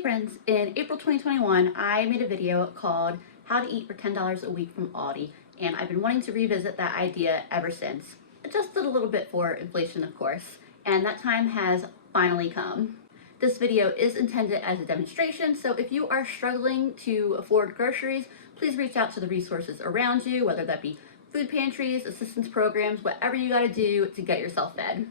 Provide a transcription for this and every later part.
Hey friends, in April 2021, I made a video called How to Eat for $10 a Week from Aldi, and I've been wanting to revisit that idea ever since. Adjusted a little bit for inflation, of course, and that time has finally come. This video is intended as a demonstration, so if you are struggling to afford groceries, please reach out to the resources around you, whether that be food pantries, assistance programs, whatever you gotta do to get yourself fed.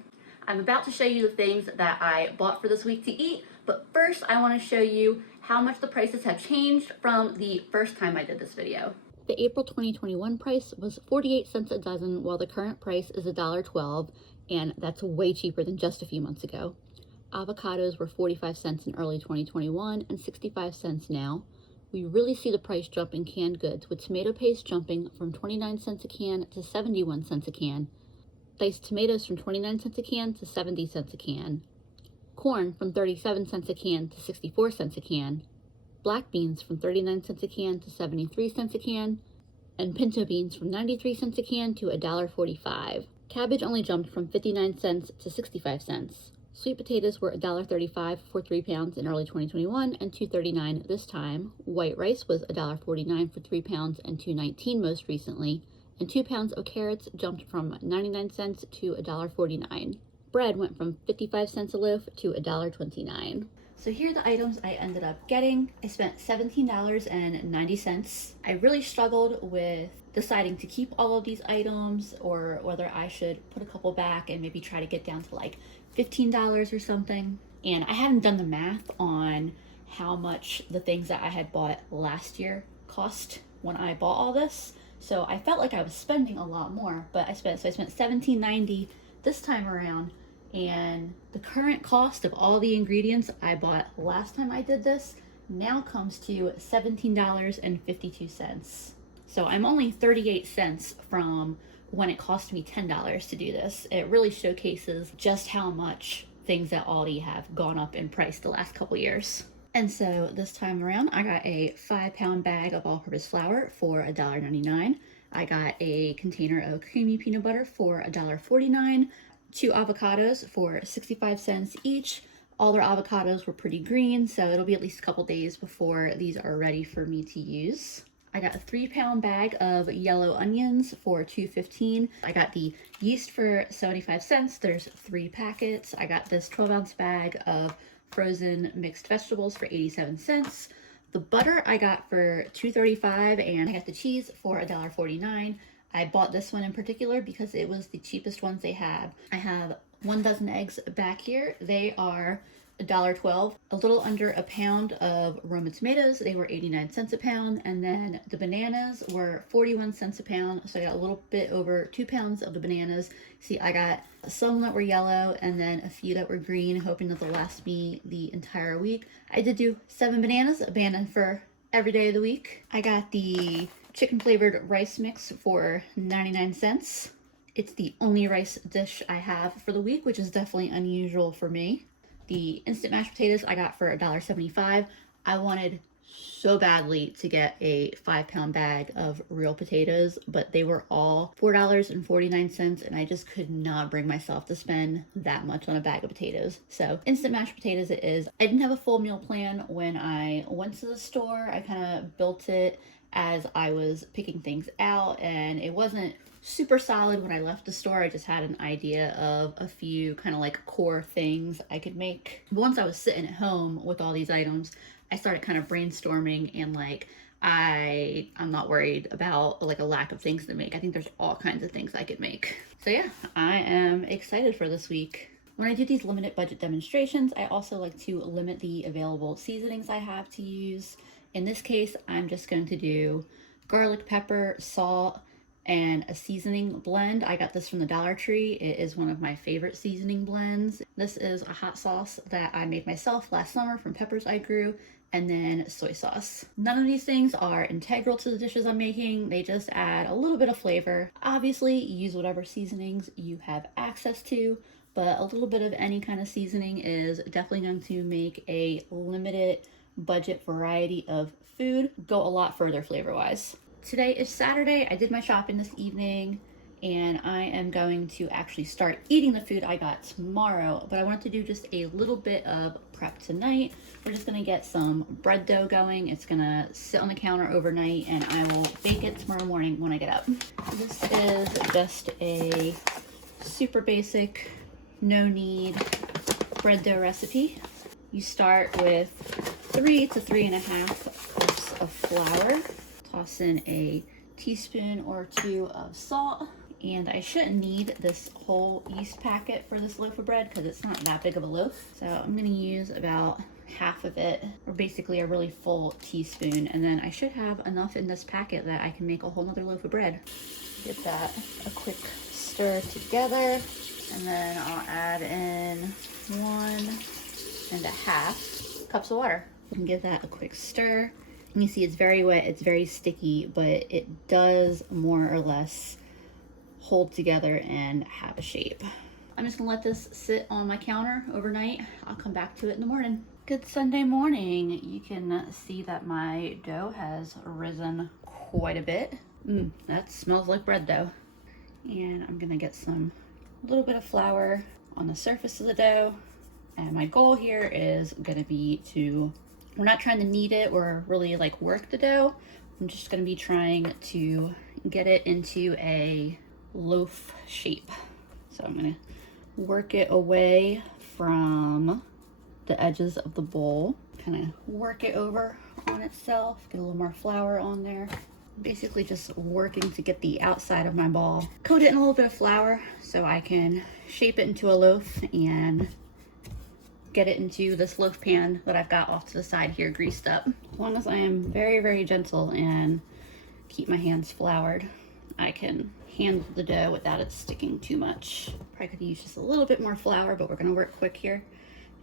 I'm about to show you the things that I bought for this week to eat, but first I want to show you how much the prices have changed from the first time I did this video. The April 2021 price was 48 cents a dozen, while the current price is $1.12, and that's way cheaper than just a few months ago. Avocados were 45 cents in early 2021 and 65 cents now. We really see the price jump in canned goods, with tomato paste jumping from 29 cents a can to 71 cents a can. Diced tomatoes from 29 cents a can to 70 cents a can. Corn from 37 cents a can to 64 cents a can. Black beans from 39 cents a can to 73 cents a can. And pinto beans from 93 cents a can to $1.45. Cabbage only jumped from 59 cents to 65 cents. Sweet potatoes were $1.35 for 3 pounds in early 2021 and $2.39 this time. White rice was $1.49 for 3 pounds and $2.19 most recently. And 2 pounds of carrots jumped from 99 cents to $1.49. Bread went from 55 cents a loaf to $1.29. So here are the items I ended up getting. I spent $17.90. I really struggled with deciding to keep all of these items or whether I should put a couple back and maybe try to get down to like $15 or something. And I hadn't done the math on how much the things that I had bought last year cost when I bought all this. So I felt like I was spending a lot more, but I spent $17.90 this time around, and the current cost of all the ingredients I bought last time I did this now comes to $17.52. So I'm only 38 cents from when it cost me $10 to do this. It really showcases just how much things at Aldi have gone up in price the last couple years. And so this time around, I got a 5-pound bag of all-purpose flour for $1.99. I got a container of creamy peanut butter for $1.49. 2 avocados for 65 cents each. All their avocados were pretty green, so it'll be at least a couple days before these are ready for me to use. I got a 3-pound bag of yellow onions for $2.15. I got the yeast for 75 cents. There's 3 packets. I got this 12-ounce bag of frozen mixed vegetables for 87 cents. The butter I got for $2.35, and I got the cheese for $1.49. I bought this one in particular because it was the cheapest ones they have. I have 1 dozen eggs back here. They are $1.12. A little under a pound of Aroma tomatoes. They were 89 cents a pound. And then the bananas were 41 cents a pound. So I got a little bit over 2 pounds of the bananas. See, I got some that were yellow and then a few that were green, hoping that they'll last me the entire week. I did do 7 bananas, a banana for every day of the week. I got the chicken flavored rice mix for 99 cents. It's the only rice dish I have for the week, which is definitely unusual for me. The instant mashed potatoes I got for $1.75. I wanted so badly to get a 5-pound bag of real potatoes, but they were all $4.49, and I just could not bring myself to spend that much on a bag of potatoes. So instant mashed potatoes it is. I didn't have a full meal plan when I went to the store. I kind of built it as I was picking things out, and it wasn't super solid when I left the store. I just had an idea of a few kind of like core things I could make. But once I was sitting at home with all these items, I started kind of brainstorming, and like I'm not worried about like a lack of things to make. I think there's all kinds of things I could make. So yeah, I am excited for this week. When I do these limited budget demonstrations, I also like to limit the available seasonings I have to use. In this case, I'm just going to do garlic, pepper, salt, and a seasoning blend. I got this from the Dollar Tree. It is one of my favorite seasoning blends. This is a hot sauce that I made myself last summer from peppers I grew, and then soy sauce. None of these things are integral to the dishes I'm making. They just add a little bit of flavor. Obviously, use whatever seasonings you have access to, but a little bit of any kind of seasoning is definitely going to make a limited budget variety of food go a lot further flavor-wise. Today is Saturday. I did my shopping this evening, and I am going to actually start eating the food I got tomorrow, but I wanted to do just a little bit of prep tonight. We're just gonna get some bread dough going. It's gonna sit on the counter overnight and I will bake it tomorrow morning when I get up. This is just a super basic, no knead bread dough recipe. You start with 3 to 3.5 cups of flour. Toss in a teaspoon or 2 of salt. And I shouldn't need this whole yeast packet for this loaf of bread because it's not that big of a loaf. So I'm gonna use about half of it, or basically a really full teaspoon. And then I should have enough in this packet that I can make a whole nother loaf of bread. Get that a quick stir together. And then I'll add in 1.5 cups of water. And give that a quick stir. And you see it's very wet, it's very sticky, but it does more or less hold together and have a shape. I'm just gonna let this sit on my counter overnight. I'll come back to it in the morning. Good Sunday morning. You can see that my dough has risen quite a bit. That smells like bread dough. And I'm gonna get a little bit of flour on the surface of the dough. And my goal here is gonna be we're not trying to knead it or really like work the dough. I'm just gonna be trying to get it into a loaf shape. So I'm gonna work it away from the edges of the bowl, kind of work it over on itself, get a little more flour on there. Basically just working to get the outside of my ball, coat it in a little bit of flour so I can shape it into a loaf and get it into this loaf pan that I've got off to the side here greased up. As long as I am very, very gentle and keep my hands floured, I can handle the dough without it sticking too much. Probably could use just a little bit more flour, but we're gonna work quick here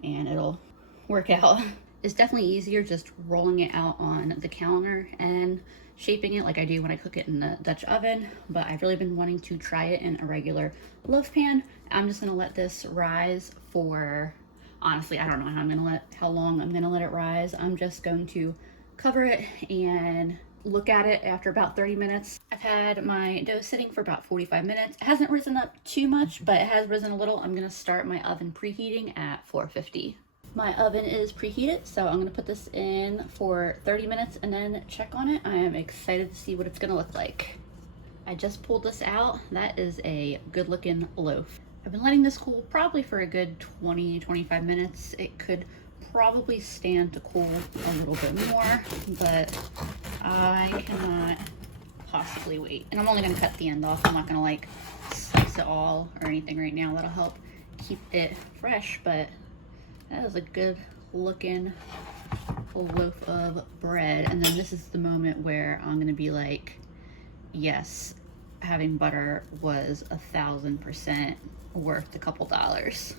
and it'll work out. It's definitely easier just rolling it out on the counter and shaping it like I do when I cook it in the Dutch oven, but I've really been wanting to try it in a regular loaf pan. I'm just gonna let this rise for, honestly, I don't know how long I'm gonna let it rise. I'm just going to cover it and look at it after about 30 minutes. I've had my dough sitting for about 45 minutes. It hasn't risen up too much, but it has risen a little. I'm gonna start my oven preheating at 450. My oven is preheated, so I'm gonna put this in for 30 minutes and then check on it. I am excited to see what it's gonna look like. I just pulled this out. That is a good looking loaf. I've been letting this cool probably for a good 20-25 minutes. It could probably stand to cool a little bit more, but I cannot possibly wait. And I'm only gonna cut the end off. I'm not gonna like slice it all or anything right now. That'll help keep it fresh, but that is a good looking loaf of bread. And then this is the moment where I'm gonna be like, yes, having butter was 1,000% worth a couple dollars.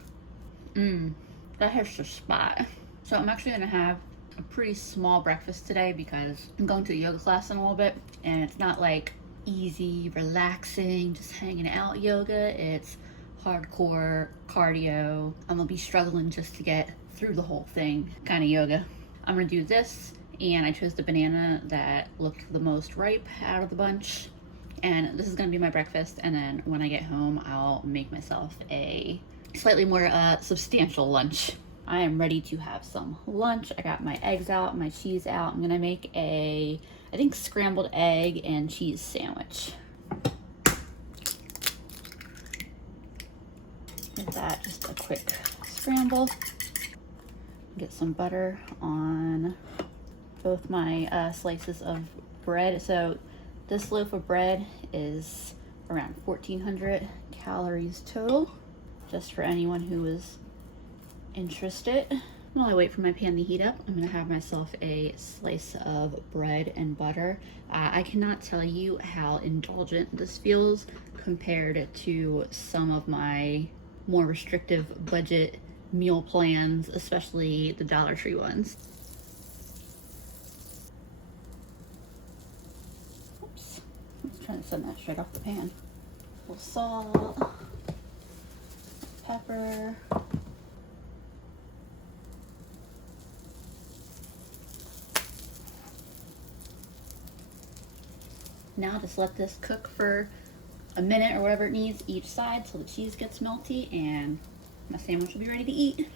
That hits the spot. So I'm actually gonna have a pretty small breakfast today because I'm going to a yoga class in a little bit, and it's not like easy, relaxing, just hanging out yoga. It's hardcore cardio. I'm gonna be struggling just to get through the whole thing kind of yoga. I'm gonna do this, and I chose the banana that looked the most ripe out of the bunch. And this is gonna be my breakfast, and then when I get home, I'll make myself a slightly more substantial lunch. I am ready to have some lunch. I got my eggs out, my cheese out. I'm gonna make I think scrambled egg and cheese sandwich. Give that just a quick scramble. Get some butter on both my slices of bread. So this loaf of bread is around 1,400 calories total, just for anyone who is interested. While I wait for my pan to heat up, I'm gonna have myself a slice of bread and butter. I cannot tell you how indulgent this feels compared to some of my more restrictive budget meal plans, especially the Dollar Tree ones. Oops, I'm trying to send that straight off the pan. A little salt, pepper. Now just let this cook for a minute or whatever it needs each side till the cheese gets melty, and my sandwich will be ready to eat.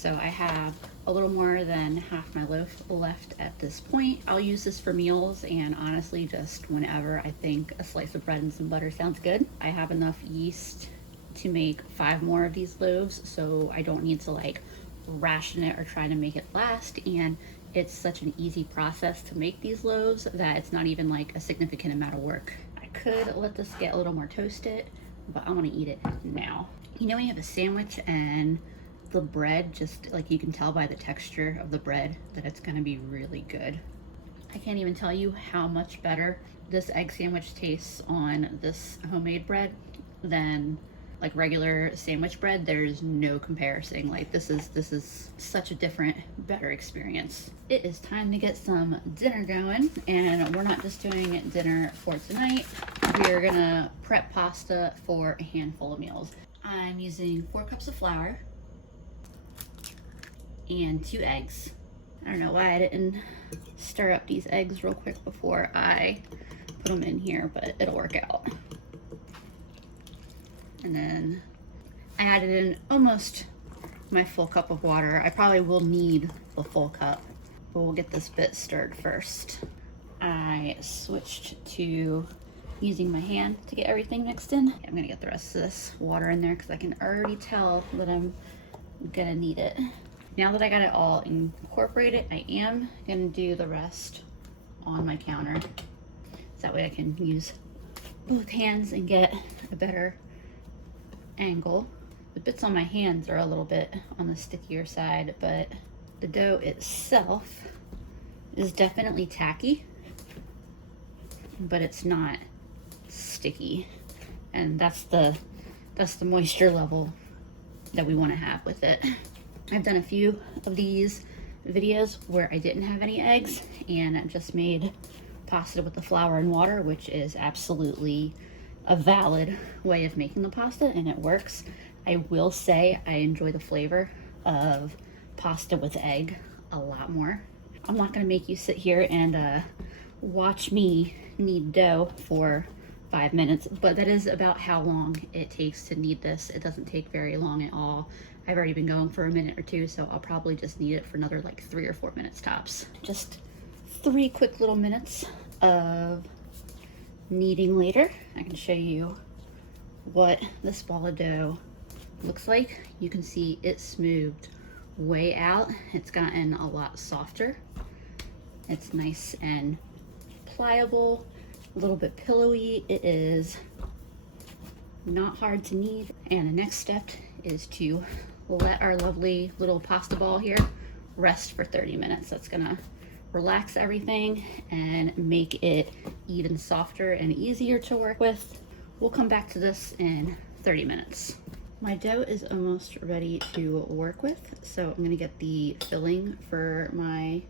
So I have a little more than half my loaf left at this point. I'll use this for meals and honestly just whenever I think a slice of bread and some butter sounds good. I have enough yeast to make 5 more of these loaves, so I don't need to like ration it or try to make it last. And it's such an easy process to make these loaves that it's not even like a significant amount of work. I could let this get a little more toasted, but I want to eat it now. You know when you have a sandwich and the bread, just like you can tell by the texture of the bread that it's gonna be really good. I can't even tell you how much better this egg sandwich tastes on this homemade bread than like regular sandwich bread. There's no comparison. Like this is such a different, better experience. It is time to get some dinner going, and we're not just doing dinner for tonight. We're gonna prep pasta for a handful of meals. I'm using 4 cups of flour and 2 eggs. I don't know why I didn't stir up these eggs real quick before I put them in here, but it'll work out. And then I added in almost my full cup of water. I probably will need the full cup, but we'll get this bit stirred first. I switched to using my hand to get everything mixed in. I'm gonna get the rest of this water in there because I can already tell that I'm gonna need it. Now that I got it all incorporated, I am gonna do the rest on my counter. So that way I can use both hands and get a better angle. The bits on my hands are a little bit on the stickier side, but the dough itself is definitely tacky, but it's not sticky. And that's the moisture level that we want to have with it. I've done a few of these videos where I didn't have any eggs and I just made pasta with the flour and water, which is absolutely a valid way of making the pasta, and it works. I will say I enjoy the flavor of pasta with egg a lot more. I'm not gonna make you sit here and watch me knead dough for 5 minutes, but that is about how long it takes to knead this. It doesn't take very long at all. I've already been going for a minute or two, so I'll probably just knead it for another like 3 or 4 minutes tops. Just 3 quick little minutes of kneading later. I can show you what this ball of dough looks like. You can see it smoothed way out. It's gotten a lot softer. It's nice and pliable, a little bit pillowy. It is not hard to knead. And the next step is to let our lovely little pasta ball here rest for 30 minutes. That's gonna relax everything and make it even softer and easier to work with. We'll come back to this in 30 minutes. My dough is almost ready to work with, so I'm gonna get the filling for my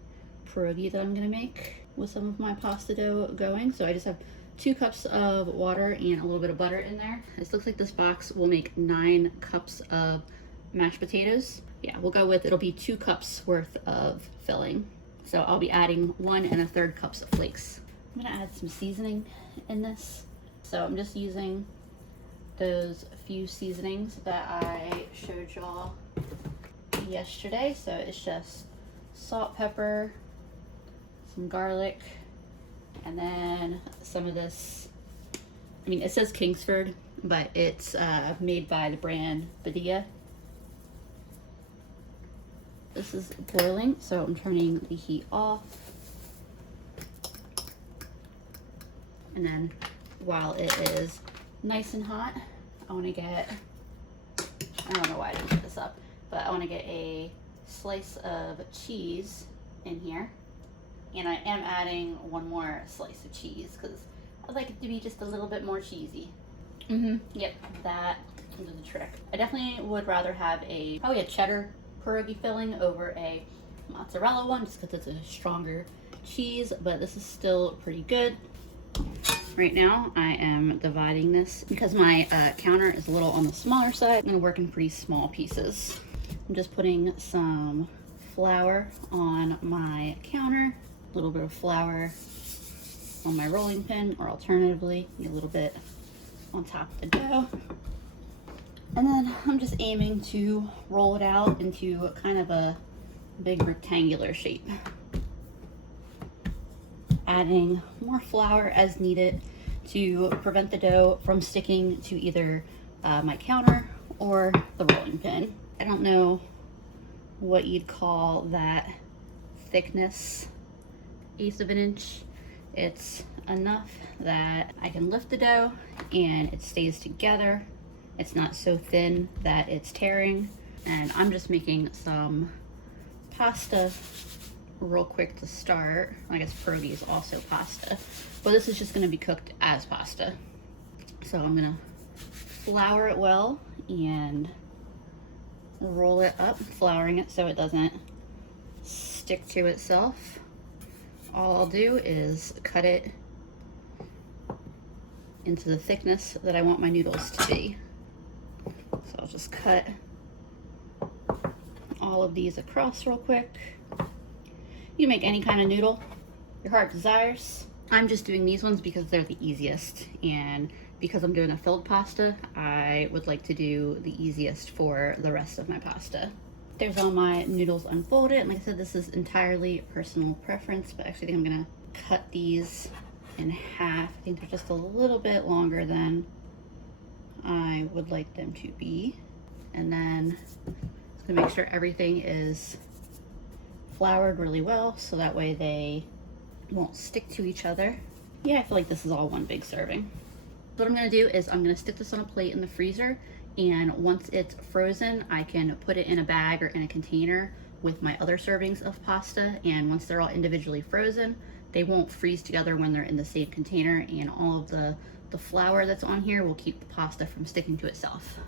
pierogi that I'm gonna make with some of my pasta dough going. So I just have 2 cups of water and a little bit of butter in there. This looks like this box will make 9 cups of mashed potatoes. Yeah, we'll go with, it'll be 2 cups worth of filling. So I'll be adding 1 1/3 cups of flakes. I'm gonna add some seasoning in this. So I'm just using those few seasonings that I showed y'all yesterday. So it's just salt, pepper, some garlic, and then some of this, I mean, it says Kingsford, but it's made by the brand Badia. This is boiling, so I'm turning the heat off. And then while it is nice and hot, I want to get, I don't know why I didn't put this up, but I want to get a slice of cheese in here. And I am adding 1 more slice of cheese because I'd like it to be just a little bit more cheesy. Yep, that is the trick. I definitely would rather have probably a cheddar pierogi filling over a mozzarella one, just because it's a stronger cheese, but this is still pretty good. Right now I am dividing this because my counter is a little on the smaller side. I'm gonna work in pretty small pieces. I'm just putting some flour on my counter, a little bit of flour on my rolling pin, or alternatively a little bit on top of the dough. And then I'm just aiming to roll it out into kind of a big rectangular shape. Adding more flour as needed to prevent the dough from sticking to either my counter or the rolling pin. I don't know what you'd call that thickness, 1/8 of an inch. It's enough that I can lift the dough and it stays together. It's not so thin that it's tearing. And I'm just making some pasta real quick to start. I guess pierogi is also pasta, but this is just going to be cooked as pasta. So I'm going to flour it well and roll it up, flouring it so it doesn't stick to itself. All I'll do is cut it into the thickness that I want my noodles to be. So I'll just cut all of these across real quick. You can make any kind of noodle your heart desires. I'm just doing these ones because they're the easiest, and because I'm doing a filled pasta, I would like to do the easiest for the rest of my pasta. There's all my noodles unfolded, and like I said, this is entirely personal preference, but actually I think I'm gonna cut these in half. I think they're just a little bit longer than I would like them to be. And then just gonna make sure everything is floured really well so that way they won't stick to each other. Yeah, I feel like this is all one big serving. What I'm gonna do is I'm gonna stick this on a plate in the freezer, and once it's frozen, I can put it in a bag or in a container with my other servings of pasta, and once they're all individually frozen, they won't freeze together when they're in the same container, and all of the flour that's on here will keep the pasta from sticking to itself.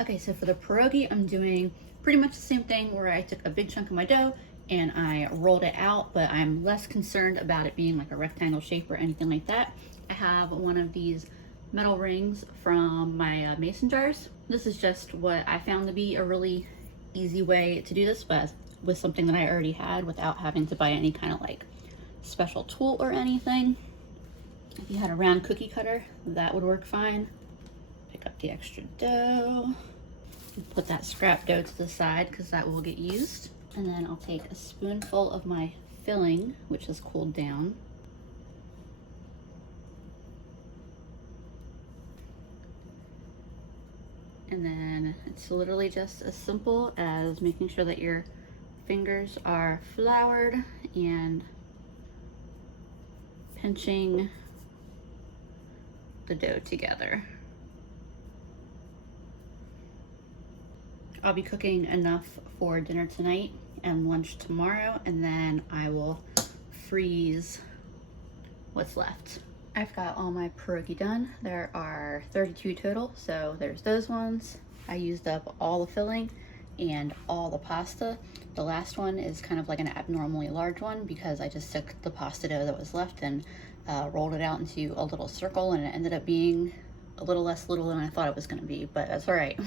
Okay, so for the pierogi, I'm doing pretty much the same thing where I took a big chunk of my dough and I rolled it out, but I'm less concerned about it being like a rectangle shape or anything like that. I have one of these metal rings from my mason jars. This is just what I found to be a really easy way to do this, but with something that I already had without having to buy any kind of like special tool or anything. If you had a round cookie cutter, that would work fine. Pick up the extra dough, put that scrap dough to the side because that will get used. And then I'll take a spoonful of my filling, which has cooled down. And then it's literally just as simple as making sure that your fingers are floured and pinching the dough together. I'll be cooking enough for dinner tonight and lunch tomorrow, and then I will freeze what's left. I've got all my pierogi done. There are 32 total, so there's those ones. I used up all the filling and all the pasta. The last one is kind of like an abnormally large one because I just took the pasta dough that was left and rolled it out into a little circle, and it ended up being a little less little than I thought it was gonna be, but that's all right.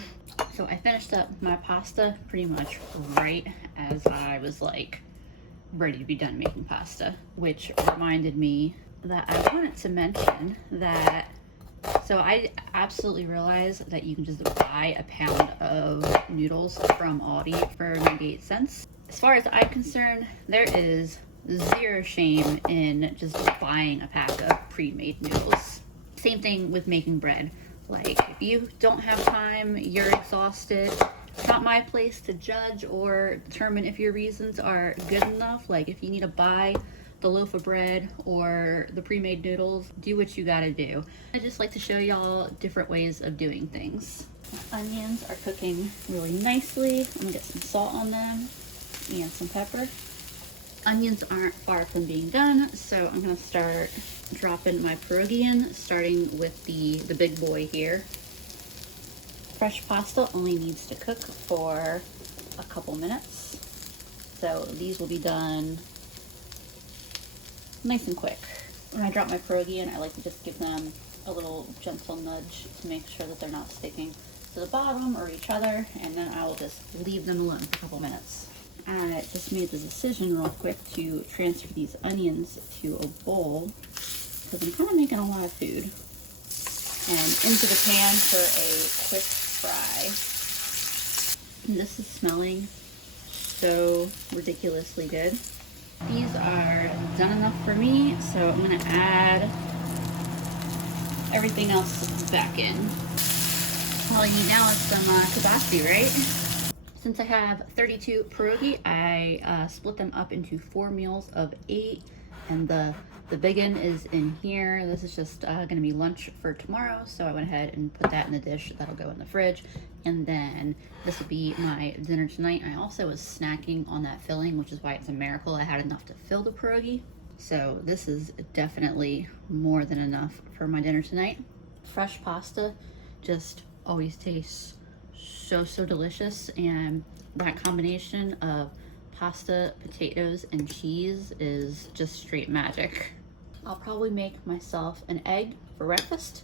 So I finished up my pasta pretty much right as I was like ready to be done making pasta, which reminded me that I wanted to mention that, so I absolutely realized that you can just buy a pound of noodles from Aldi for 98 cents. As far as I'm concerned, there is zero shame in just buying a pack of pre-made noodles. Same thing with making bread. Like, if you don't have time, you're exhausted, it's not my place to judge or determine if your reasons are good enough. Like, if you need to buy the loaf of bread or the pre-made noodles, do what you gotta do. I just like to show y'all different ways of doing things. My onions are cooking really nicely. I'm gonna get some salt on them and some pepper. Onions aren't far from being done, so I'm gonna start dropping my pierogi in, starting with the big boy here. Fresh pasta only needs to cook for a couple minutes, so these will be done nice and quick. When I drop my pierogi in, I like to just give them a little gentle nudge to make sure that they're not sticking to the bottom or each other, and then I will just leave them alone for a couple minutes. I just made the decision real quick to transfer these onions to a bowl because I'm kind of making a lot of food. And into the pan for a quick try. And this is smelling so ridiculously good. These are done enough for me, so I'm gonna add everything else back in. All you need now is some kibasi, right? Since I have 32 pierogi, I split them up into 4 meals of 8, and the big one is in here. This is just gonna be lunch for tomorrow, so I went ahead and put that in the dish. That'll go in the fridge, and then this will be my dinner tonight. I also was snacking on that filling, which is why it's a miracle I had enough to fill the pierogi. So this is definitely more than enough for my dinner tonight. Fresh pasta just always tastes so delicious, and that combination of pasta, potatoes, and cheese is just straight magic. I'll probably make myself an egg for breakfast,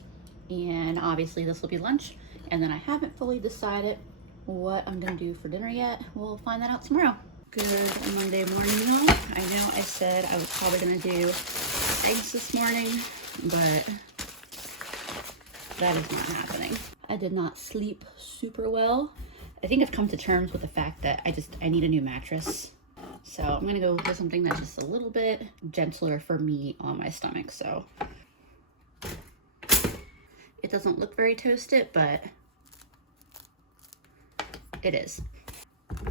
and obviously this will be lunch, and then I haven't fully decided what I'm gonna do for dinner yet. We'll find that out tomorrow. Good Monday morning, y'all. I know I said I was probably gonna do eggs this morning, but that is not happening. I did not sleep super well. I think I've come to terms with the fact that I need a new mattress. So I'm gonna go with something that's just a little bit gentler for me on my stomach. So it doesn't look very toasted, but it is.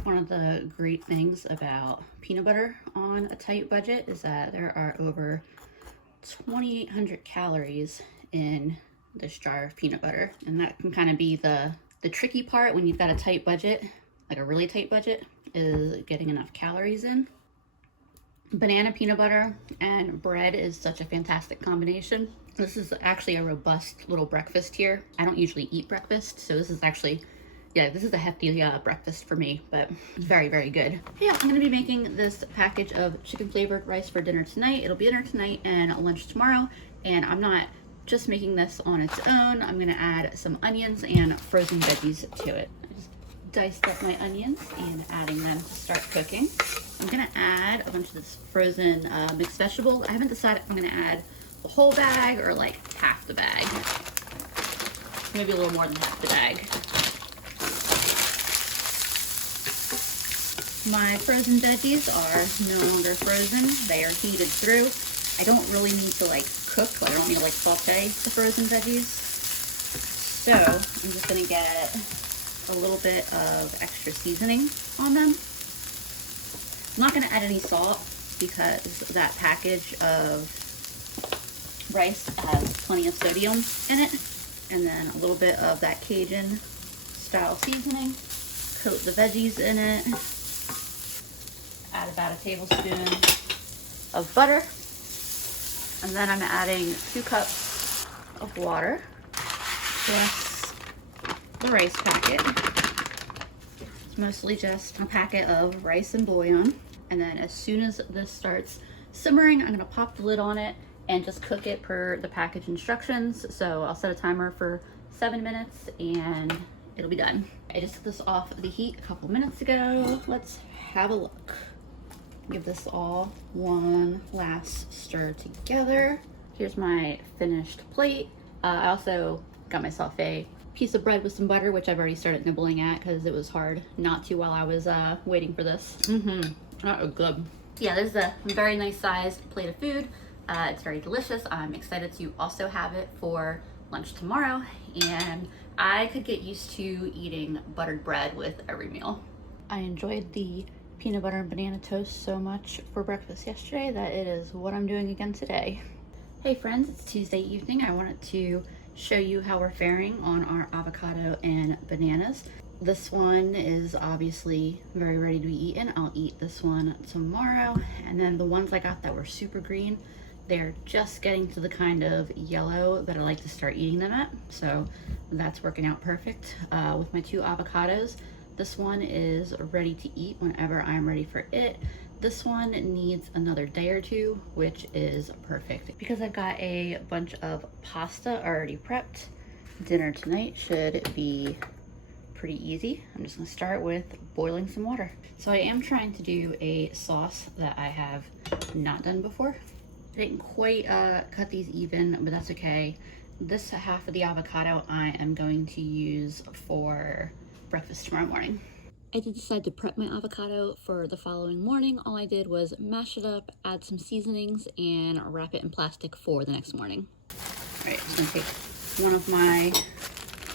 One of the great things about peanut butter on a tight budget is that there are over 2,800 calories in this jar of peanut butter, and that can kind of be the tricky part when you've got a tight budget, like a really tight budget, is getting enough calories in. Banana peanut butter and bread is such a fantastic combination. This is actually a robust little breakfast here. I don't usually eat breakfast, so this is actually, yeah, this is a hefty breakfast for me, but it's very good. Yeah, I'm gonna be making this package of chicken flavored rice for dinner tonight. It'll be dinner tonight and lunch tomorrow, and I'm not just making this on its own. I'm gonna add some onions and frozen veggies to it. I just diced up my onions and adding them to start cooking. I'm gonna add a bunch of this frozen mixed vegetable. I haven't decided if I'm gonna add the whole bag or like half the bag. Maybe a little more than half the bag. My frozen veggies are no longer frozen. They are heated through. I don't really need to like cook. I don't need to like saute the frozen veggies. So I'm just gonna get a little bit of extra seasoning on them. I'm not gonna add any salt because that package of rice has plenty of sodium in it. And then a little bit of that Cajun style seasoning. Coat the veggies in it. Add about a tablespoon of butter. And then I'm adding 2 cups of water plus the rice packet. It's mostly just a packet of rice and bouillon. And then as soon as this starts simmering, I'm gonna pop the lid on it and just cook it per the package instructions. So I'll set a timer for 7 minutes and it'll be done. I just took this off the heat a couple minutes ago. Let's have a look. Give this all one last stir together. Here's my finished plate. I also got myself a piece of bread with some butter, which I've already started nibbling at because it was hard not to while I was waiting for this. That was good. Yeah, this is a very nice sized plate of food. It's very delicious. I'm excited to also have it for lunch tomorrow, and I could get used to eating buttered bread with every meal. I enjoyed the peanut butter and banana toast so much for breakfast yesterday that it is what I'm doing again today. Hey friends, it's Tuesday evening. I wanted to show you how we're faring on our avocado and bananas. This one is obviously very ready to be eaten. I'll eat this one tomorrow. And then the ones I got that were super green, they're just getting to the kind of yellow that I like to start eating them at. So that's working out perfect. With my 2 avocados, this one is ready to eat whenever I'm ready for it. This one needs another day or 2, which is perfect. Because I've got a bunch of pasta already prepped, dinner tonight should be pretty easy. I'm just gonna start with boiling some water. So I am trying to do a sauce that I have not done before. I didn't quite cut these even, but that's okay. This half of the avocado I am going to use for breakfast tomorrow morning. I did decide to prep my avocado for the following morning. All I did was mash it up, add some seasonings, and wrap it in plastic for the next morning. All right, I'm gonna take one of my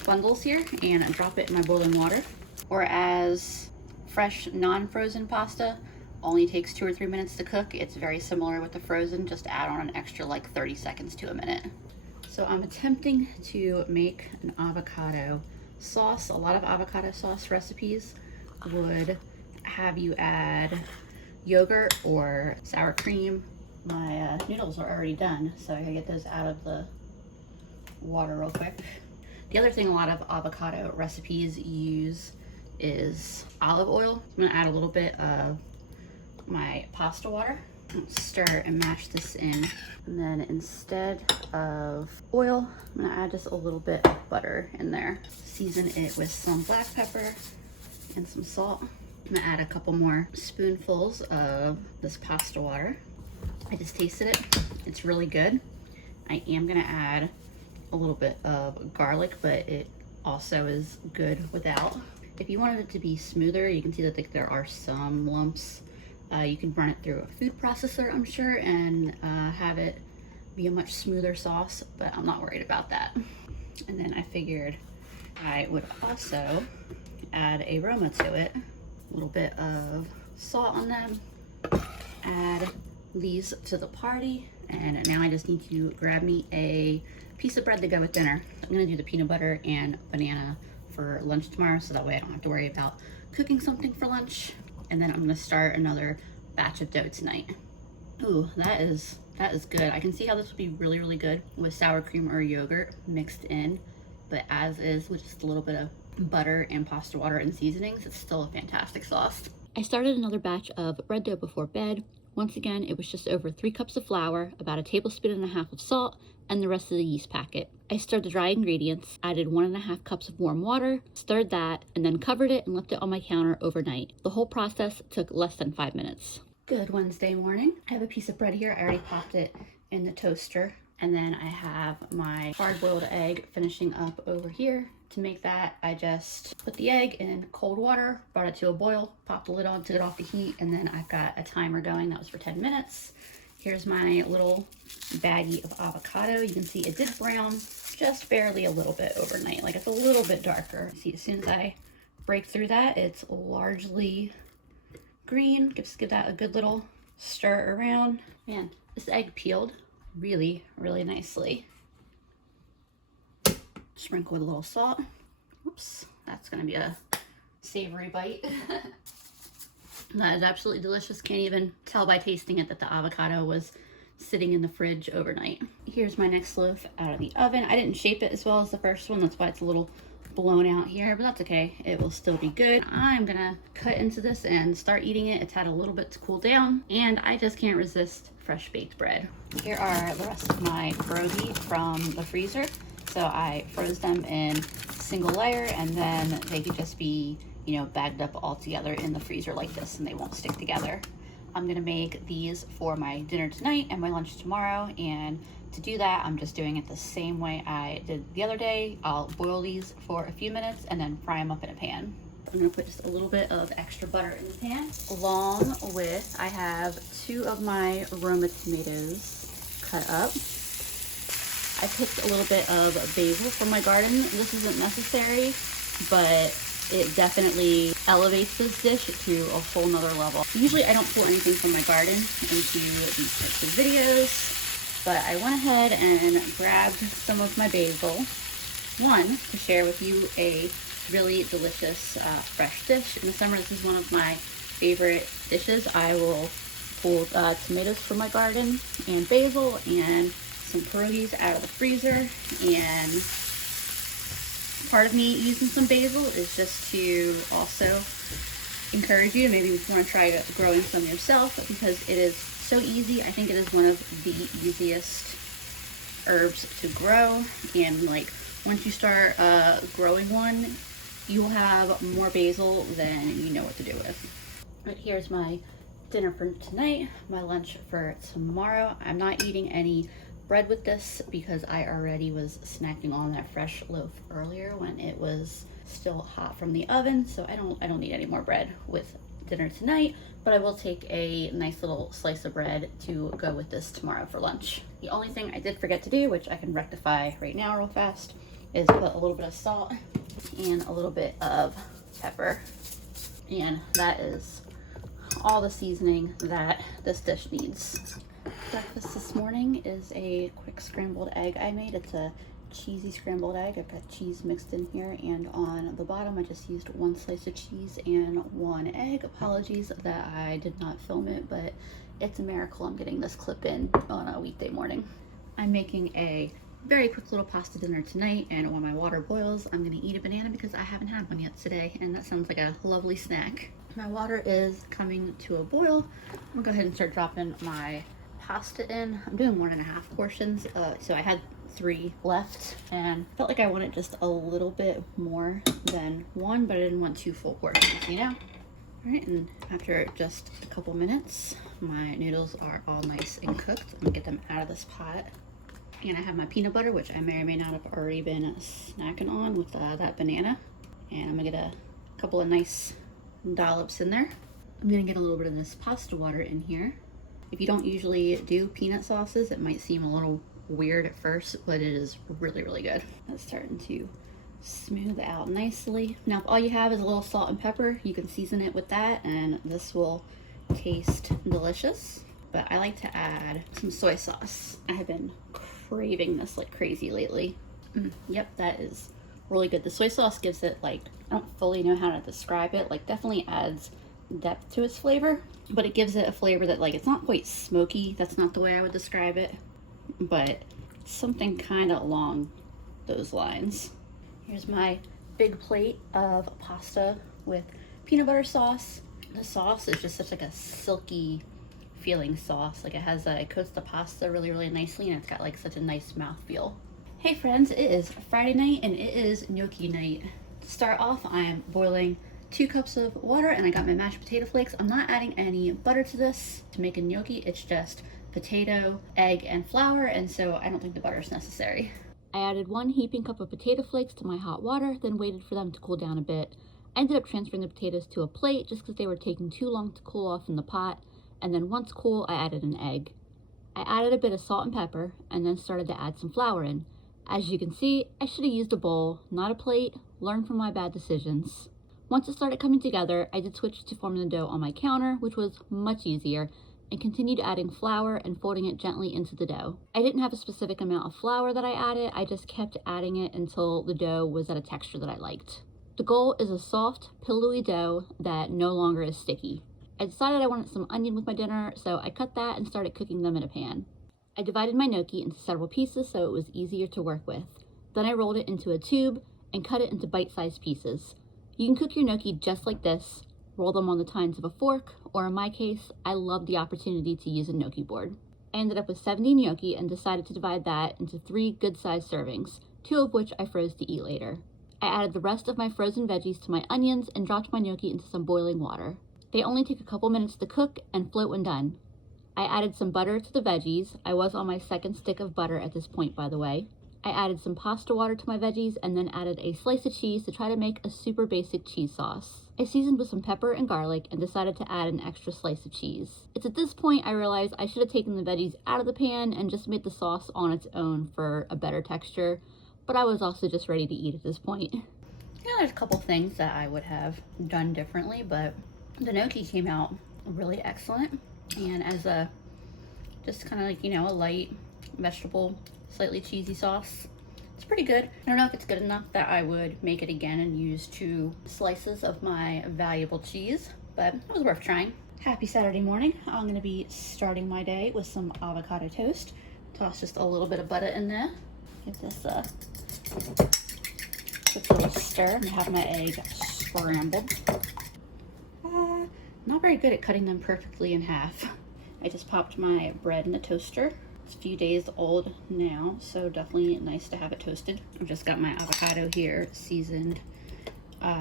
bundles here and drop it in my boiling water. Or as fresh, non-frozen pasta only takes 2 or 3 minutes to cook. It's very similar with the frozen, just add on an extra like 30 seconds to a minute. So I'm attempting to make an avocado sauce. A lot of avocado sauce recipes would have you add yogurt or sour cream. My noodles are already done, so I gotta get those out of the water real quick. The other thing a lot of avocado recipes use is olive oil. I'm gonna add a little bit of my pasta water. Stir and mash this in. And then instead of oil, I'm gonna add just a little bit of butter in there. Season it with some black pepper and some salt. I'm gonna add a couple more spoonfuls of this pasta water. I just tasted it. It's really good. I am gonna add a little bit of garlic, but it also is good without. If you wanted it to be smoother, you can see that there are some lumps. You can run it through a food processor, I'm sure, and have it be a much smoother sauce, but I'm not worried about that. And then I figured I would also add Aroma to it. A little bit of salt on them. Add these to the party. And now I just need to grab me a piece of bread to go with dinner. I'm gonna do the peanut butter and banana for lunch tomorrow, so that way I don't have to worry about cooking something for lunch. And then I'm gonna start another batch of dough tonight. Ooh, that is good. I can see how this would be really, really good with sour cream or yogurt mixed in, but as is with just a little bit of butter and pasta water and seasonings, it's still a fantastic sauce. I started another batch of bread dough before bed. Once again, it was just over 3 cups of flour, about 1.5 tablespoons of salt, and the rest of the yeast packet. I stirred the dry ingredients, added 1.5 cups of warm water, stirred that, and then covered it and left it on my counter overnight. The whole process took less than 5 minutes. Good Wednesday morning. I have a piece of bread here. I already popped it in the toaster. And then I have my hard-boiled egg finishing up over here. To make that, I just put the egg in cold water, brought it to a boil, popped the lid on, took it off the heat, and then I've got a timer going. That was for 10 minutes. Here's my little baggie of avocado. You can see it did brown just barely a little bit overnight. Like, it's a little bit darker. See, as soon as I break through that, it's largely green. Just give that a good little stir around. Man, this egg peeled really, really nicely. Sprinkle with a little salt. Oops, that's gonna be a savory bite. That is absolutely delicious. Can't even tell by tasting it that the avocado was sitting in the fridge overnight. Here's my next loaf out of the oven. I didn't shape it as well as the first one. That's why it's a little blown out here, but that's okay. It will still be good. I'm gonna cut into this and start eating it. It's had a little bit to cool down, and I just can't resist fresh baked bread. Here are the rest of my pierogi from the freezer. So I froze them in single layer, and then they could just be, you know, bagged up all together in the freezer like this, and they won't stick together. I'm gonna make these for my dinner tonight and my lunch tomorrow, and to do that, I'm just doing it the same way I did the other day. I'll boil these for a few minutes and then fry them up in a pan. I'm gonna put just a little bit of extra butter in the pan. Along with, I have 2 of my Aroma tomatoes cut up. I picked a little bit of basil from my garden. This isn't necessary, but it definitely elevates this dish to a whole nother level. Usually I don't pull anything from my garden into these types of videos, but I went ahead and grabbed some of my basil. One, to share with you a really delicious fresh dish. In the summer, this is one of my favorite dishes. I will pull tomatoes from my garden and basil and some pierogies out of the freezer, and part of me using some basil is just to also encourage you, maybe if you want to try growing some yourself, because it is so easy. I think it is one of the easiest herbs to grow, and like once you start growing one, you'll have more basil than you know what to do with. But here's my dinner for tonight, my lunch for tomorrow. I'm not eating any bread with this because I already was snacking on that fresh loaf earlier when it was still hot from the oven. So I don't need any more bread with dinner tonight, but I will take a nice little slice of bread to go with this tomorrow for lunch. The only thing I did forget to do, which I can rectify right now real fast, is put a little bit of salt and a little bit of pepper. And that is all the seasoning that this dish needs. Breakfast this morning is a quick scrambled egg I made. It's a cheesy scrambled egg. I've got cheese mixed in here, and on the bottom I just used 1 slice of cheese and 1 egg. Apologies that I did not film it, but it's a miracle I'm getting this clip in on a weekday morning. I'm making a very quick little pasta dinner tonight, and when my water boils, I'm gonna eat a banana because I haven't had one yet today, and that sounds like a lovely snack. My water is coming to a boil. I'm gonna go ahead and start dropping my pasta in. I'm doing 1.5 portions, so I had 3 left and felt like I wanted just a little bit more than 1, but I didn't want 2 full portions, you know? All right, and after just a couple minutes, my noodles are all nice and cooked. I'm gonna get them out of this pot. And I have my peanut butter, which I may or may not have already been snacking on with that banana. And I'm gonna get a couple of nice dollops in there. I'm gonna get a little bit of this pasta water in here. If you don't usually do peanut sauces, it might seem a little weird at first, but it is really, really good. That's starting to smooth out nicely. Now, if all you have is a little salt and pepper, you can season it with that, and this will taste delicious. But I like to add some soy sauce. I have been craving this like crazy lately. Yep, that is really good. The soy sauce gives it, like, I don't fully know how to describe it, like definitely adds depth to its flavor, but it gives it a flavor that, like, it's not quite smoky. That's not the way I would describe it, but something kind of along those lines. Here's my big plate of pasta with peanut butter sauce. The sauce is just such like a silky feeling sauce. Like, it coats the pasta really, really nicely, and it's got like such a nice mouthfeel. Hey friends, it is Friday night and it is gnocchi night. To start off, I am boiling 2 cups of water, and I got my mashed potato flakes. I'm not adding any butter to this to make a gnocchi. It's just potato, egg, and flour, and so I don't think the butter is necessary. I added 1 heaping cup of potato flakes to my hot water, then waited for them to cool down a bit. I ended up transferring the potatoes to a plate just because they were taking too long to cool off in the pot, and then once cool, I added an egg. I added a bit of salt and pepper, and then started to add some flour in. As you can see, I should have used a bowl, not a plate. Learn from my bad decisions. Once it started coming together, I did switch to forming the dough on my counter, which was much easier, and continued adding flour and folding it gently into the dough. I didn't have a specific amount of flour that I added, I just kept adding it until the dough was at a texture that I liked. The goal is a soft, pillowy dough that no longer is sticky. I decided I wanted some onion with my dinner, so I cut that and started cooking them in a pan. I divided my gnocchi into several pieces so it was easier to work with. Then I rolled it into a tube and cut it into bite-sized pieces. You can cook your gnocchi just like this, roll them on the tines of a fork, or in my case, I love the opportunity to use a gnocchi board. I ended up with 70 gnocchi and decided to divide that into 3 good-sized servings, 2 of which I froze to eat later. I added the rest of my frozen veggies to my onions and dropped my gnocchi into some boiling water. They only take a couple minutes to cook and float when done. I added some butter to the veggies. I was on my 2nd stick of butter at this point, by the way. I added some pasta water to my veggies and then added a slice of cheese to try to make a super basic cheese sauce. I seasoned with some pepper and garlic and decided to add an extra slice of cheese. It's at this point I realized I should have taken the veggies out of the pan and just made the sauce on its own for a better texture, but I was also just ready to eat at this point. Yeah, there's a couple things that I would have done differently, but the gnocchi came out really excellent, and as a just kind of like, you know, a light vegetable, slightly cheesy sauce, it's pretty good. I don't know if it's good enough that I would make it again and use 2 slices of my valuable cheese, but it was worth trying. Happy Saturday morning. I'm going to be starting my day with some avocado toast. Toss just a little bit of butter in there. Give this a quick little stir. I'm going to have my egg scrambled. Not very good at cutting them perfectly in half. I just popped my bread in the toaster. It's a few days old now, so definitely nice to have it toasted. I've just got my avocado here seasoned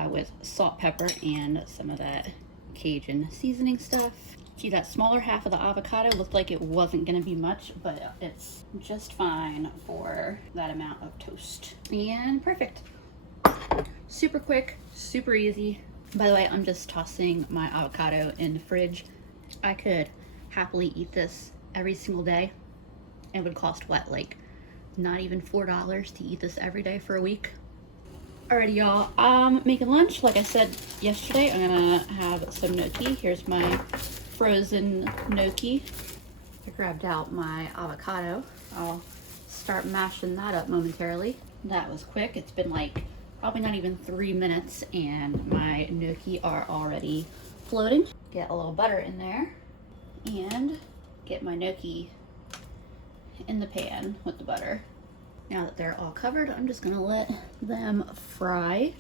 with salt, pepper, and some of that Cajun seasoning stuff. See, that smaller half of the avocado looked like it wasn't gonna be much, but it's just fine for that amount of toast. And perfect. Super quick, super easy. By the way, I'm just tossing my avocado in the fridge. I could happily eat this every single day. It would cost what, like not even $4 to eat this every day for a week. Alrighty, y'all, I'm making lunch. Like I said yesterday, I'm gonna have some gnocchi. Here's my frozen gnocchi. I grabbed out my avocado. I'll start mashing that up momentarily. That was quick. It's been like probably not even 3 minutes and my gnocchi are already floating. Get a little butter in there and get my gnocchi in the pan with the butter. Now that they're all covered, I'm just gonna let them fry,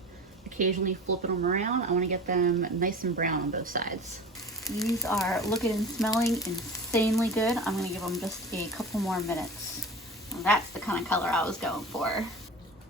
occasionally flipping them around. I wanna get them nice and brown on both sides. These are looking and smelling insanely good. I'm gonna give them just a couple more minutes. Well, that's the kind of color I was going for.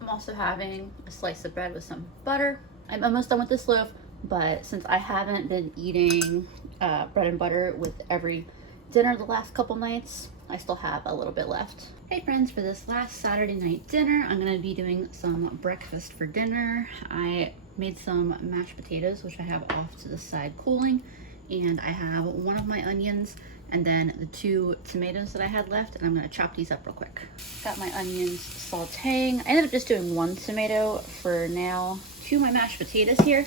I'm also having a slice of bread with some butter. I'm almost done with this loaf, but since I haven't been eating bread and butter with every dinner the last couple nights, I still have a little bit left. Hey friends, for this last Saturday night dinner, I'm gonna be doing some breakfast for dinner. I made some mashed potatoes, which I have off to the side cooling, and I have one of my onions and then the 2 tomatoes that I had left, and I'm gonna chop these up real quick. Got my onions sauteing. I ended up just doing 1 tomato for now. To my mashed potatoes here,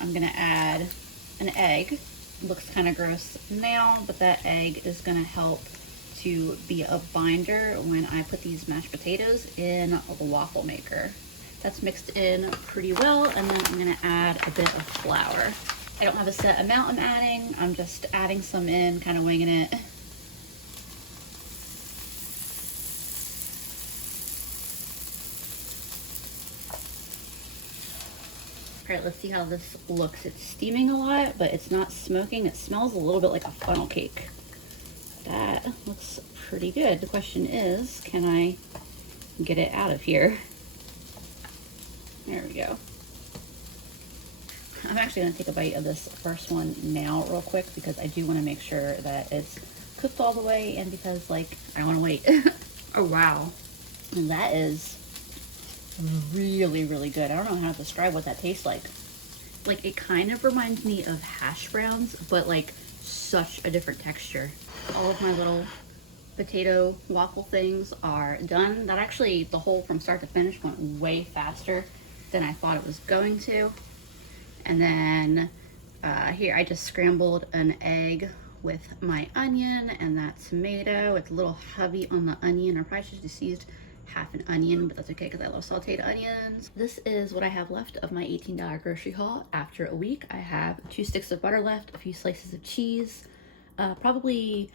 I'm gonna add an egg. Looks kind of gross now, but that egg is gonna help to be a binder when I put these mashed potatoes in the waffle maker. That's mixed in pretty well, and then I'm gonna add a bit of flour. I don't have a set amount I'm adding. I'm just adding some in, kind of winging it. All right, let's see how this looks. It's steaming a lot, but it's not smoking. It smells a little bit like a funnel cake. That looks pretty good. The question is, can I get it out of here? There we go. I'm actually gonna take a bite of this first one now real quick because I do wanna make sure that it's cooked all the way and because like, I don't wanna wait. Oh wow, and that is really, really good. I don't know how to describe what that tastes like. Like it kind of reminds me of hash browns, but like such a different texture. All of my little potato waffle things are done. That actually, the whole from start to finish went way faster than I thought it was going to. And then here I just scrambled an egg with my onion and that tomato. It's a little heavy on the onion. I probably should have just used half an onion, but that's okay because I love sauteed onions. This is what I have left of my $18 grocery haul. After a week, I have 2 sticks of butter left, a few slices of cheese, probably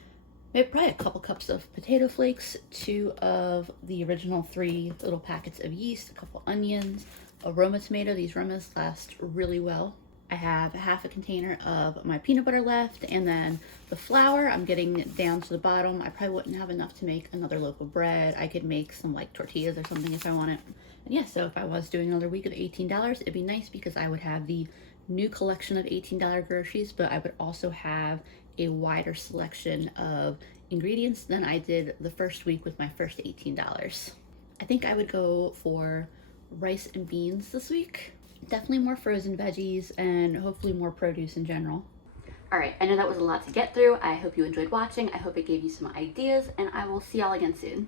a couple cups of potato flakes, 2 of the original 3 little packets of yeast, a couple onions, Aroma tomato. These Aromas last really well. I have half a container of my peanut butter left, and then the flour, I'm getting down to the bottom. I probably wouldn't have enough to make another loaf of bread. I could make some like tortillas or something if I wanted. And yeah, so if I was doing another week of $18, it'd be nice because I would have the new collection of $18 groceries, but I would also have a wider selection of ingredients than I did the first week with my first $18. I think I would go for rice and beans this week. Definitely more frozen veggies and hopefully more produce in general. All right, I know that was a lot to get through. I hope you enjoyed watching. I hope it gave you some ideas, and I will see y'all again soon.